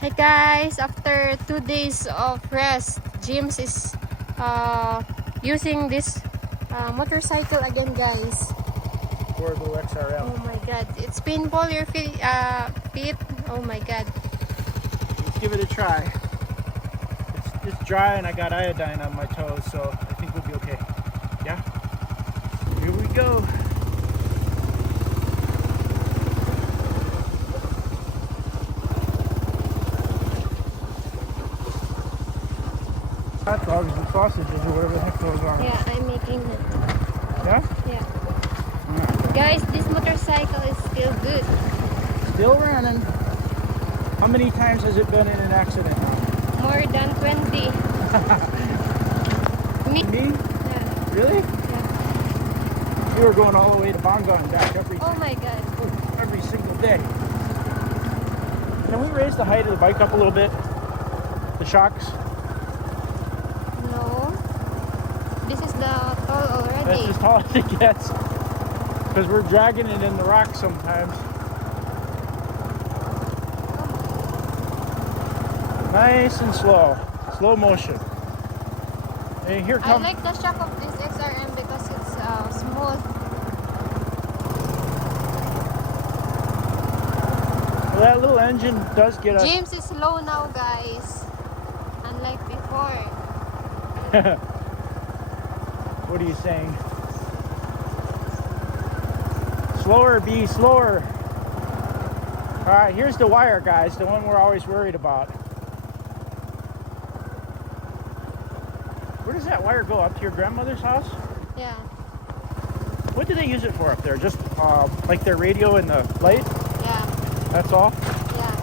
Hi guys, after 2 days of rest, James is using this motorcycle again, guys. Portable XRM. Oh my god, it's painful your feet. Oh my god. Let's give it a try. It's dry and I got iodine on my toes, so I think we'll be okay. Yeah? Here we go. Hot dogs and sausages or whatever the heck those are. Yeah, I'm making it. Yeah? Yeah. Guys, this motorcycle is still good. Still running. How many times has it been in an accident now? More than 20. Me? Yeah. Really? Yeah. We were going all the way to Bonga and back Oh my god. every single day. Can we raise the height of the bike up a little bit? The shocks? No. This is the tall already. That's as tall as it gets. Because we're dragging it in the rocks sometimes. Nice and slow. Slow motion. And here I comes... like the shock of this XRM because it's smooth. Well, that little engine does get us... James is slow now, guys. Unlike before. What are you saying? Slower, B, slower. Alright, here's the wire, guys. The one we're always worried about. Where does that wire go? Up to your grandmother's house? Yeah. What do they use it for up there? Just like their radio and the light? Yeah. That's all? Yeah.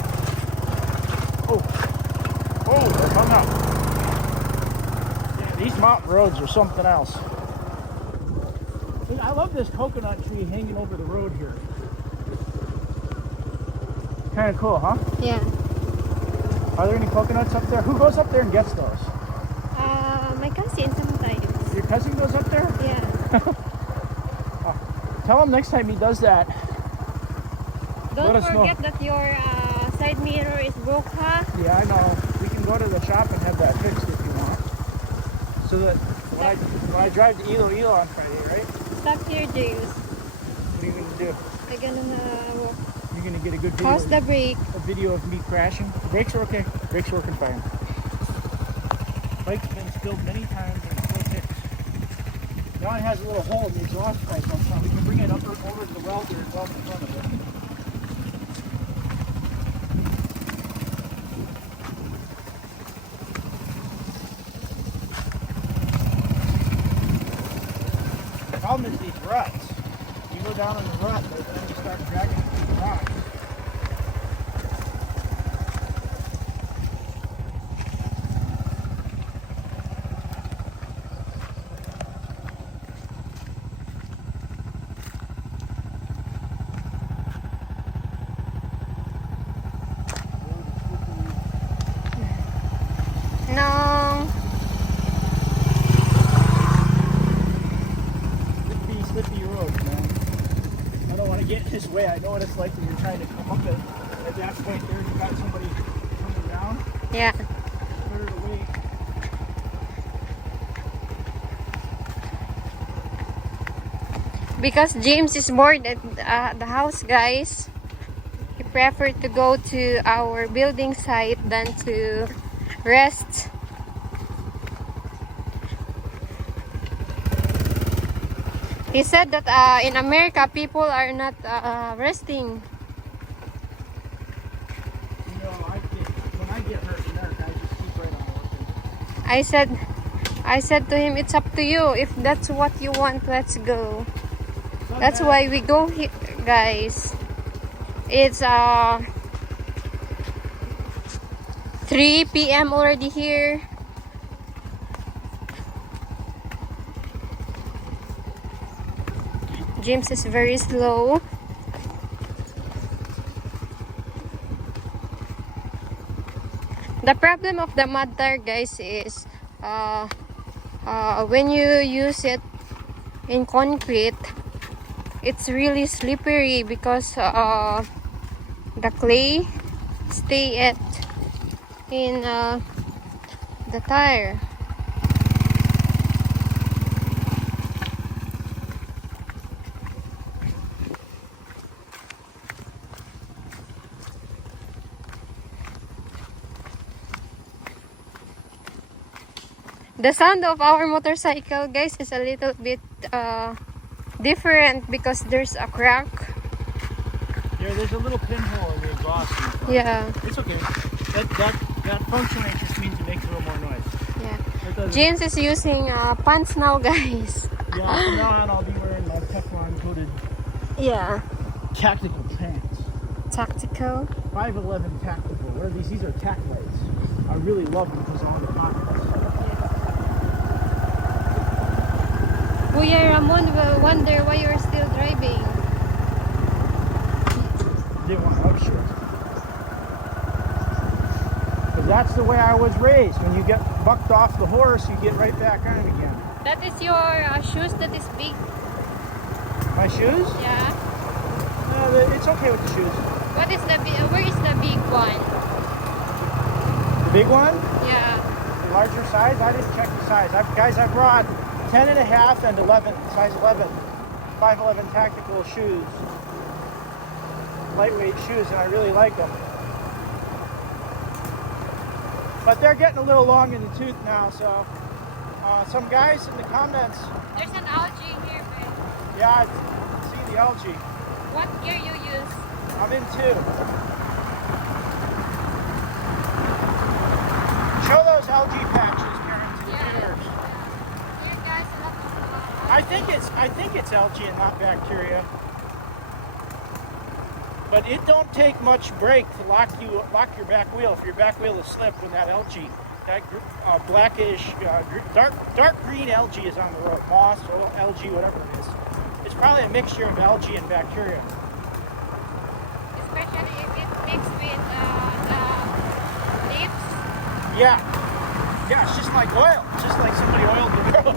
Oh, they're hung up. Yeah, these mountain roads are something else. I love this coconut tree hanging over the road here. Kind of cool, huh? Yeah. Are there any coconuts up there? Who goes up there and gets those? My cousin sometimes. Your cousin goes up there? Yeah. Tell him next time he does that. Don't let us know. forget that your side mirror is broke, huh? Yeah, I know. We can go to the shop and have that fixed if you want. So that when I drive to Iloilo on Friday, right? Stop here, James. What are you going to do? I'm gonna walk. You're going to get a good video. Pause the brake. A video of me crashing. The brakes are okay. Brakes working fine. Bike's been spilled many times and it's still fixed. Now it has a little hole in the exhaust pipe on top. We can bring it up over to the welder and weld in front of it. The problem is these ruts. You go down in the rut, but then you start dragging it through the rocks. No. Slippy roads, man. I don't want to get in his way. I know what it's like when you're trying to come up at that point there. You got somebody coming down. Yeah. Better to wait. Because James is bored at the house, guys. He preferred to go to our building site than to rest. He said that in America, people are not resting. You know, when I get hurt in America, I just keep right on working. I said to him, it's up to you. If that's what you want, let's go. That's why we go here, guys. It's 3 p.m. already here. James is very slow. The problem of the mud tire, guys, is when you use it in concrete, it's really slippery because the clay stay at in the tire. The sound of our motorcycle, guys, is a little bit different because there's a crack. Yeah, there's a little pinhole in the exhaust. Yeah. It's okay. That functioning just means it makes a little more noise. Yeah. James is using pants now, guys. Yeah, from now on I'll be wearing my Teflon coated Yeah. tactical pants. Tactical. 511 tactical. What are these? These are tack lights. I really love them because all the pockets. Kuya Ramon will wonder why you're still driving. They want upshift. Because that's the way I was raised. When you get bucked off the horse, you get right back on it again. That is your shoes that is big. My shoes? Yeah. No, it's okay with the shoes. What is the where is the big one? The big one? Yeah. The larger size? I didn't check the size. Guys, I brought 10 and a half and 11, size 11, 511 tactical shoes, lightweight shoes, and I really like them. But they're getting a little long in the tooth now, so some guys in the comments. There's an algae here, man. Yeah, I see the algae. What gear you use? I'm in 2. Show those algae patches, Karen, to the viewers. Here, guys, a lot of, I think it's algae and not bacteria. But it don't take much brake to lock your back wheel if your back wheel is slipped when that algae, that blackish, dark green algae is on the road. Moss, or algae, whatever it is. It's probably a mixture of algae and bacteria. especially if it mixed with the leaves. Yeah. Yeah, it's just like oil. It's just like somebody oiled the road.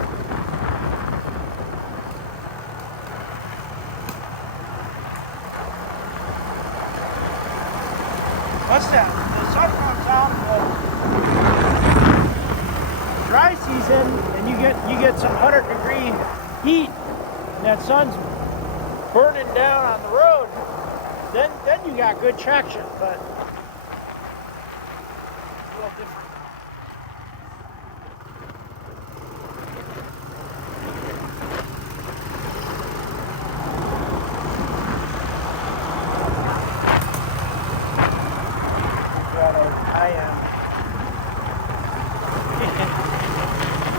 What's that? The sun comes out in the dry season and you get some 100-degree heat and that sun's burning down on the road, then you got good traction, but it's a little different.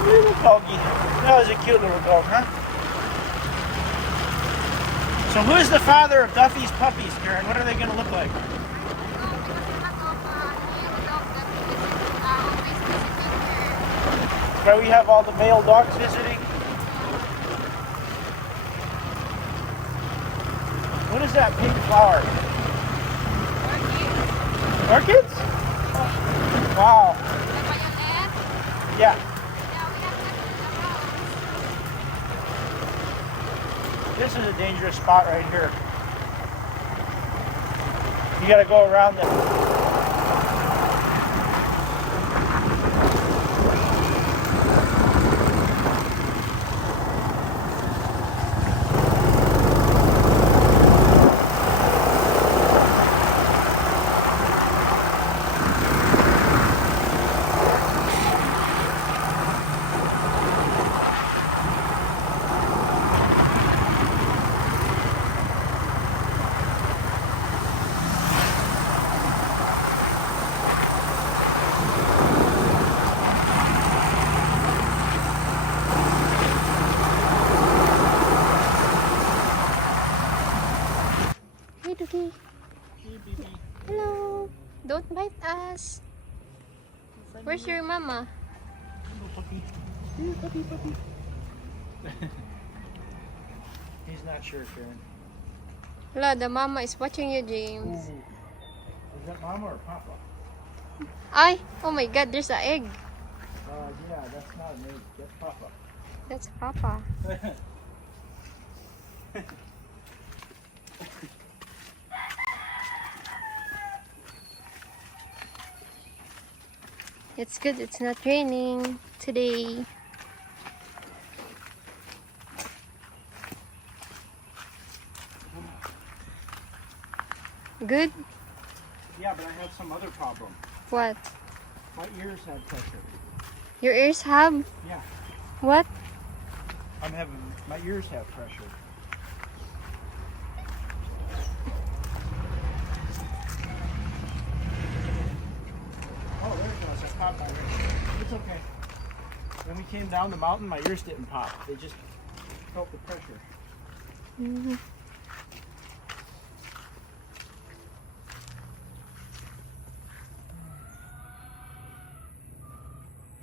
Little doggy. That was a cute little dog, huh? So who's the father of Duffy's puppies, Karen? What are they going to look like? Where we have all the male dogs visiting. What is that pink flower? Orchids? Oh. Wow. Yeah. This is a dangerous spot right here. You gotta go around the... Hey, Dookie. Hello. Don't bite us. Where's your mama? Puppy. Puppy. He's not sure, Karen. Hello, the mama is watching you, James. Is that mama or papa? Ay, oh my god, there's an egg. Yeah, that's not an egg. That's papa. That's papa. It's good it's not raining today. Good? Yeah, but I had some other problem. What? My ears had pressure. Your ears have? Yeah. What? My ears have pressure. Oh, there it goes. I popped my ears. It's okay. When we came down the mountain, my ears didn't pop. They just felt the pressure. Mm-hmm.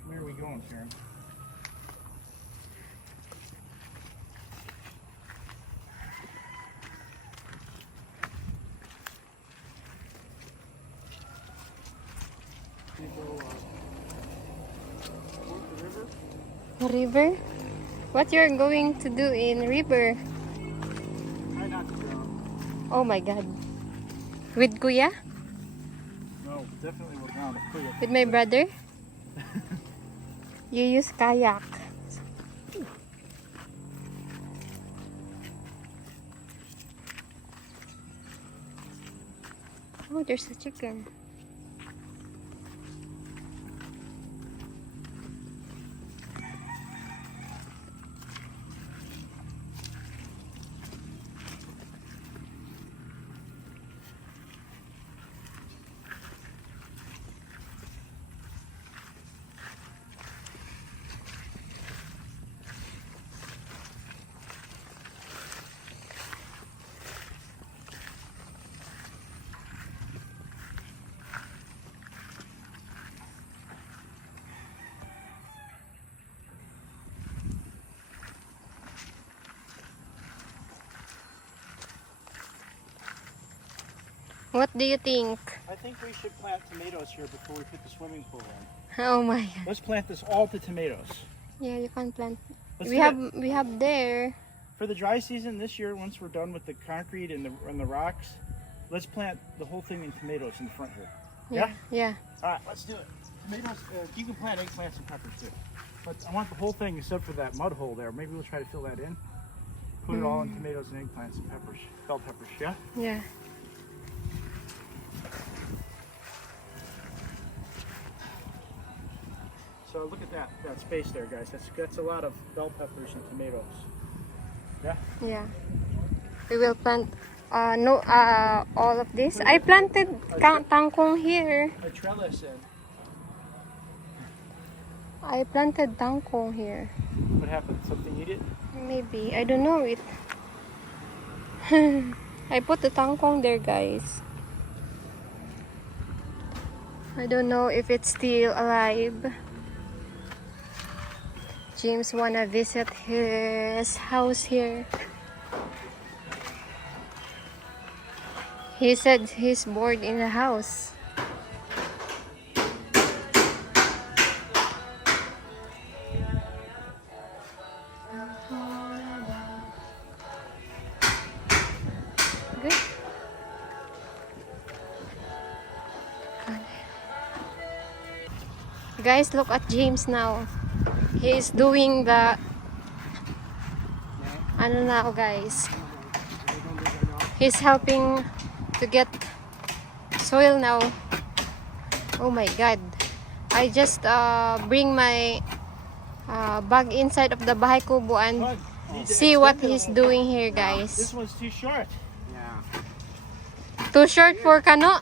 Where are we going, Sharon? We go the river. River? What you're going to do in river? Try not to drown. Oh my god. With Kuya? No, definitely we'll drown. With my brother? You use kayak. Oh, there's a chicken. What do you think? I think we should plant tomatoes here before we put the swimming pool in. Oh my god. Let's plant this all to tomatoes. Yeah, you can plant. Let's We do have it. we have there. For the dry season this year, once we're done with the concrete and the rocks, let's plant the whole thing in tomatoes in the front here. Yeah? Yeah. All right, let's do it. Tomatoes, you can plant eggplants and peppers too. But I want the whole thing except for that mud hole there. Maybe we'll try to fill that in. Put it all in tomatoes and eggplants and peppers, bell peppers, yeah? Yeah. So look at that space there, guys. That's a lot of bell peppers and tomatoes. Yeah? Yeah. We will plant all of this. I planted tangkong here. A trellis in. I planted tangkong here. What happened? Something you did? Maybe. I don't know it. I put the tangkong there, guys. I don't know if it's still alive. James wanna visit his house here. He said he's bored in the house. Good. Guys, look at James now. He is doing the ano now, guys. He's helping to get soil now. Oh my god. I just bring my bag inside of the bahay kubo and see what he's doing here, guys. This one's too short. Too short for kano?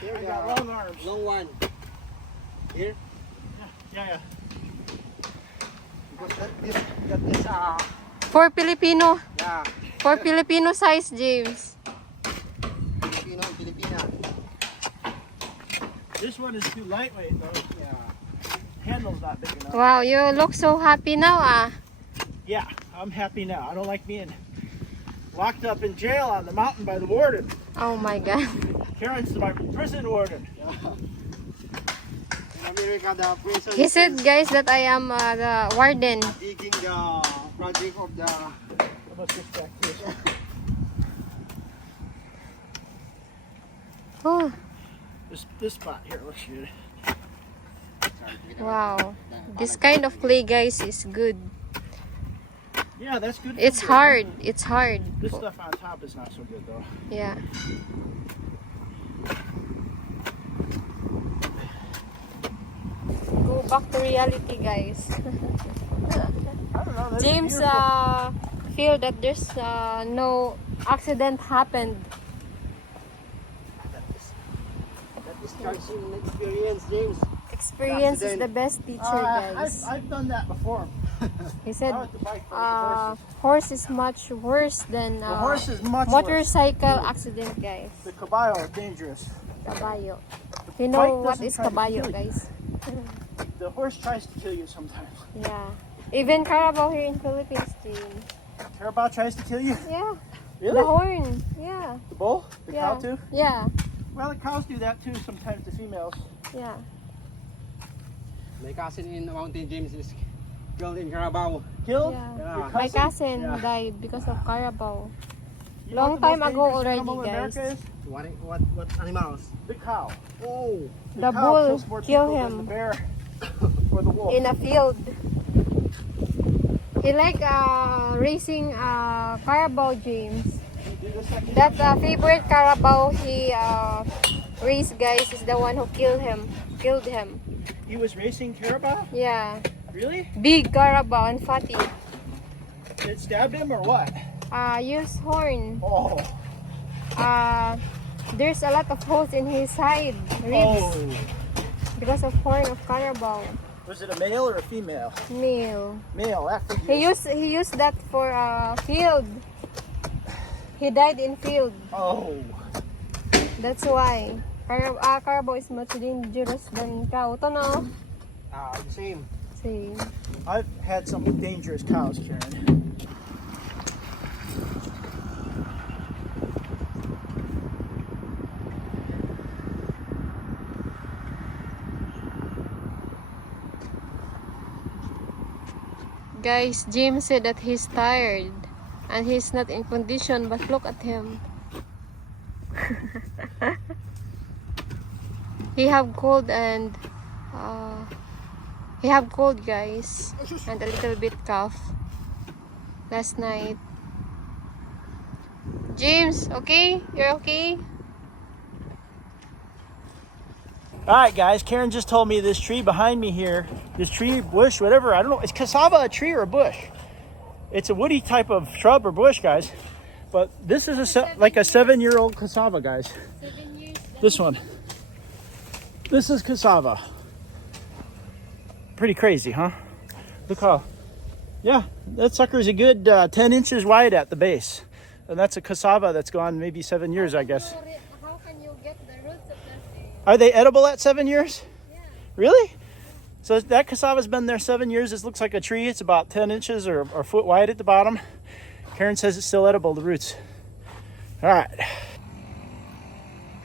I got long arms. Long one. Here? Yeah. Because that is For Filipino. yeah, For Filipino size, James. Filipino, Filipina. This one is too lightweight though. Yeah. Handle's not big enough. Wow, you look so happy now, ah. Yeah, I'm happy now. I don't like being locked up in jail on the mountain by the warden. Oh my god. Karen's my prison warden. In America, the prison He said, guys, that I am the warden. digging the project of the I must get back to this. Oh, This spot here looks good. Wow. This kind of clay, guys, is good. Yeah, that's good. It's hard. It's hard. This stuff on top is not so good though. Yeah. Go back to reality, guys. I don't know. That's James beautiful. feel that there's no accident happened. That is charging experience, James. Experience is Accident. the best teacher, guys. I've done that before. He said, I went to bike for the horse is much worse than The horse is much worse. motorcycle accident, guys. The caballo is dangerous. Caballo. The You know bike what doesn't is try to caballo, kill you. guys? The horse tries to kill you sometimes. Yeah. Even Carabao here in Philippines, too. Carabao tries to kill you? Yeah. Really? The horn. Yeah. The bull? The Yeah. cow too? Yeah. Well, the cows do that too sometimes, the females. Yeah. My cousin in the mountain, James, is killed in Carabao. Killed? Yeah. Your My cousin Yeah. died because of Carabao. You know Long what the time most ago dangerous already, animal in guys. America is? What animals? The cow. Oh, The cow bull kills more kill people than him. the bear or the wolf. In a field. He like racing Carabao, James. Do the second That favorite Carabao he race, guys, is the one who killed him. He was racing Carabao? Yeah. Really? Big Carabao and fatty. It stabbed him or what? Use horn. Oh. There's a lot of holes in his side, ribs, Oh. because of horn of Carabao. Was it a male or a female? Male. Male, that figures. He used that for field. He died in field. Oh. That's why. Carabao is much dangerous than cow. Ito no? the same. See. I've had some dangerous cows, Karen. Guys, Jim said that he's tired and he's not in condition, but look at him. He have cold and guys, and a little bit cough last night. James, okay? You're okay? Alright guys, Karen just told me this tree behind me here, this tree, bush, whatever, I don't know, is cassava a tree or a bush? It's a woody type of shrub or bush, guys. But this is like a 7-year-old cassava, guys. 7 years. This one. This is cassava. Pretty crazy, huh? Look how, yeah, that sucker is a good 10 inches wide at the base. And that's a cassava that's gone maybe 7 years, I guess. How can you get the roots of that thing? Are they edible at 7 years? Yeah. Really? So that cassava's been there 7 years. This looks like a tree. It's about 10 inches or a foot wide at the bottom. Karen says it's still edible, the roots. All right.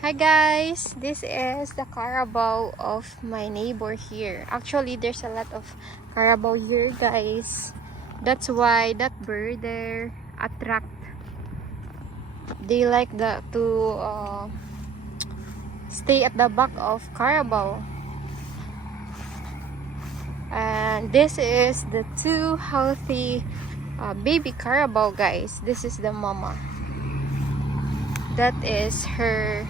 Hi guys, this is the Carabao of my neighbor here. Actually, there's a lot of Carabao here, guys. That's why that bird there attract. They like to stay at the back of Carabao. And this is the two healthy baby Carabao, guys. This is the mama. That is her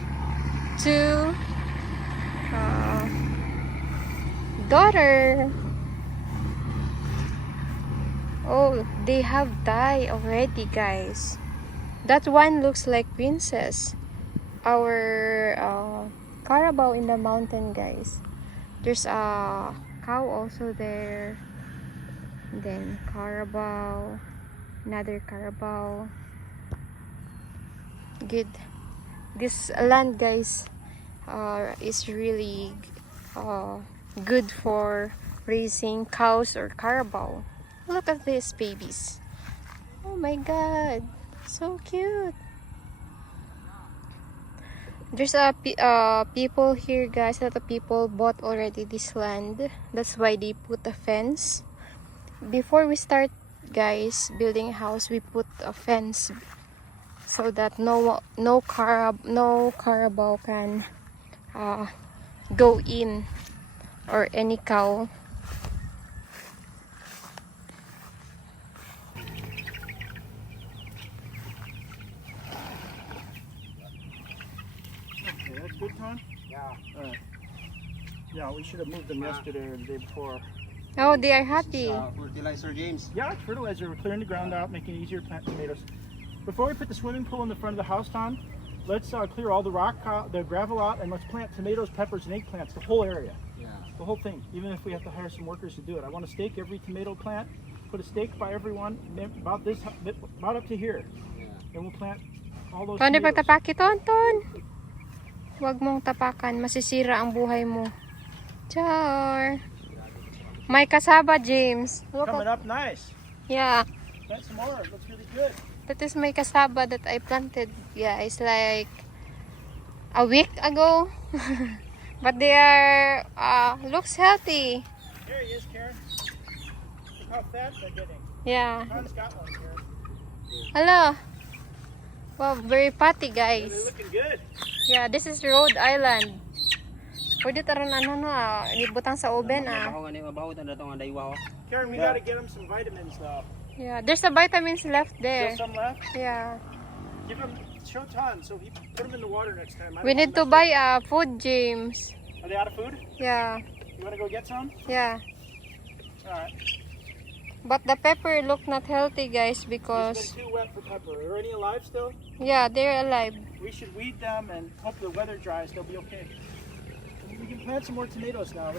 two daughter. Oh, they have died already, guys. That one looks like princess. Our Carabao in the mountain, guys. There's a cow also there. Then Carabao, another Carabao. Good. This land, guys, is really good for raising cows or Carabao. Look at these babies. Oh my god, so cute. There's people here, guys. A lot of people bought already this land. That's why they put a fence. Before we start, guys, building a house, we put a fence so that no Carabao can go in or any cow. Okay, that's good, Ton? Yeah. Alright. Yeah, we should have moved them yesterday or the day before. Oh, they are happy. Fertilizer, James. Yeah, it's fertilizer. We're clearing the ground out, making it easier to plant tomatoes. Before we put the swimming pool in the front of the house, Tom, let's clear all the rock, the gravel out, and let's plant tomatoes, peppers, and eggplants, the whole area. Yeah. The whole thing, even if we have to hire some workers to do it. I want to stake every tomato plant, put a stake by everyone, about up to here. Yeah. And we'll plant all those Ton, di tomatoes. pagtapaki, Ton. Huwag mong tapakan, masisira ang buhay mo. Char. May cassava, James. Look Coming at, up nice. yeah, Plant some more. It looks really good. that is my cassava that I planted. Yeah, it's like a week ago. But they are, looks healthy. There he is, Karen. Look how fat they're getting. Yeah. Tom's got one, Karen. Hello. Wow, very fatty, They're guys. looking good. Yeah, this is Rhode Island. Pwede taron ibutang sa oven Mabaho na itong daywa. Karen, we gotta get them some vitamins though. Yeah, there's a vitamins left there. Still some left? Yeah. Give him, show Ton, so he put them in the water next time. We need to buy food, James. Are they out of food? Yeah. You wanna go get some? Yeah. Alright. But the pepper look not healthy, guys, It's because been too wet for pepper. Are any alive still? yeah, they're alive. We should weed them and hope the weather dries. They'll be okay. We can plant some more tomatoes now.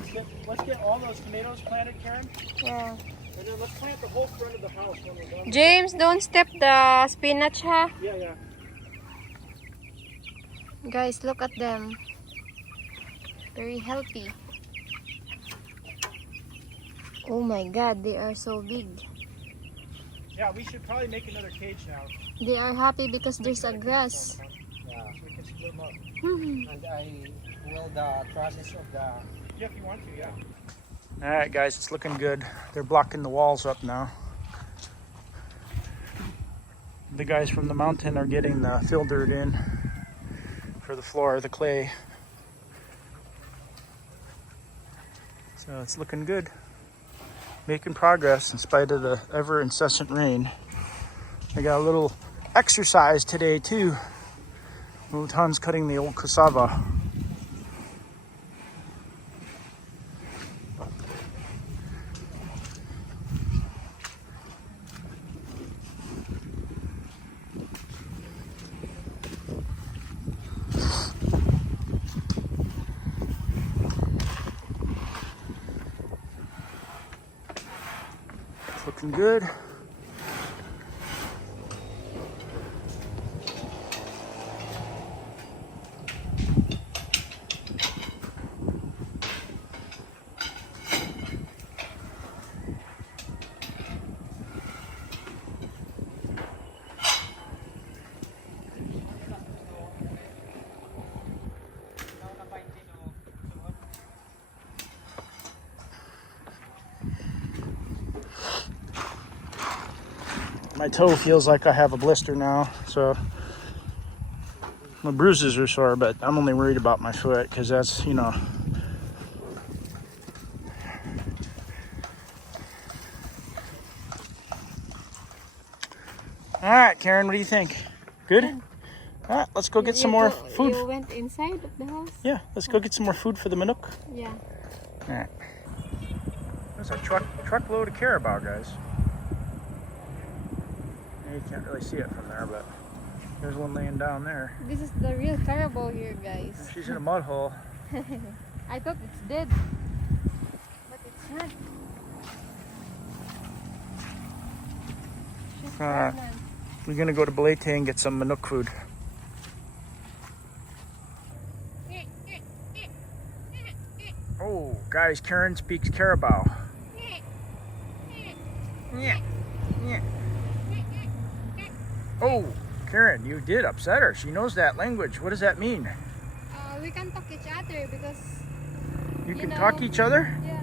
Let's get all those tomatoes planted, Karen, Yeah. and then let's plant the whole front of the house when we're done. James, don't step the spinach, ha? Yeah. Guys, look at them. Very healthy. Oh my God, they are so big. Yeah, we should probably make another cage now. They are happy because there's a grass. Yeah. So we can split them up. And I will the trusses of the. Yeah, if you want to, yeah. All right, guys, it's looking good. They're blocking the walls up now. The guys from the mountain are getting the fill dirt in for the floor, the clay. So it's looking good. Making progress in spite of the ever incessant rain. I got a little exercise today too. Little Ton's cutting the old cassava. Looking good. My toe feels like I have a blister now, so my bruises are sore, but I'm only worried about my foot because that's, you know. All right, Karen, what do you think? Good? All right, let's go get some more food. You went inside of the house? Yeah, let's go get some more food for the Minook. Yeah. All right. There's a truckload of carabao, guys. You can't really see it from there, but there's one laying down there. This is the real carabao here, guys. She's in a mud hole. I thought it's dead, but it's not. She's pregnant. We're gonna go to Belete and get some Minook food. Oh, guys, Karen speaks carabao. Yeah. Oh, Karen, you did upset her. She knows that language. What does that mean? We can talk each other because You can know, talk each other? yeah.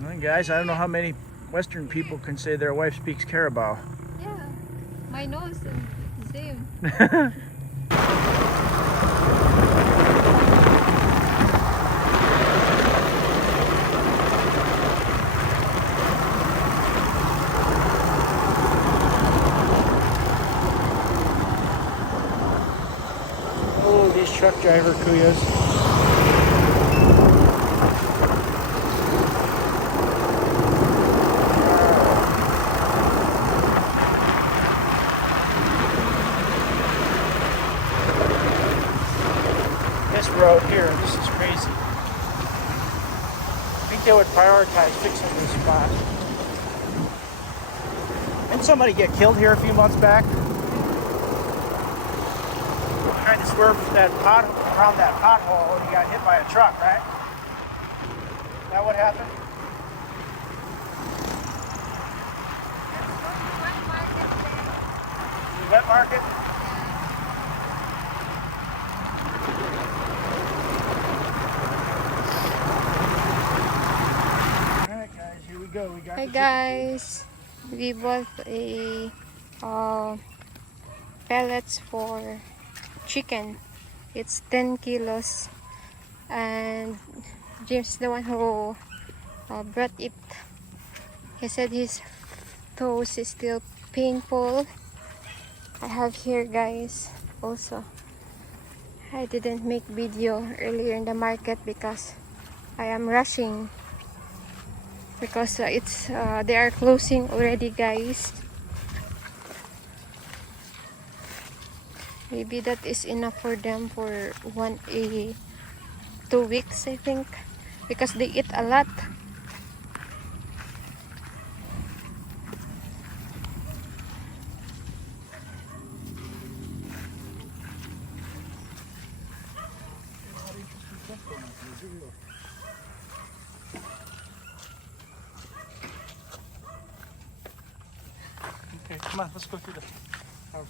Well, guys, I don't know how many Western people can say their wife speaks carabao. Yeah. My nose is the same. driver kuyas. This road here, this is crazy. I think they would prioritize fixing this spot. Didn't somebody get killed here a few months back? Trying to swerve that around that pothole and he got hit by a truck, right? Is that what happened? The wet market? Alright guys, here we go. We got Hi the guys, we bought a pellets for chicken. It's 10 kilos and James is the one who brought it. He said his toes is still painful. I have here guys also. I didn't make video earlier in the market because I am rushing because they are closing already guys. Maybe that is enough for them for 2 weeks I think because they eat a lot. Okay, come on, let's go through the house.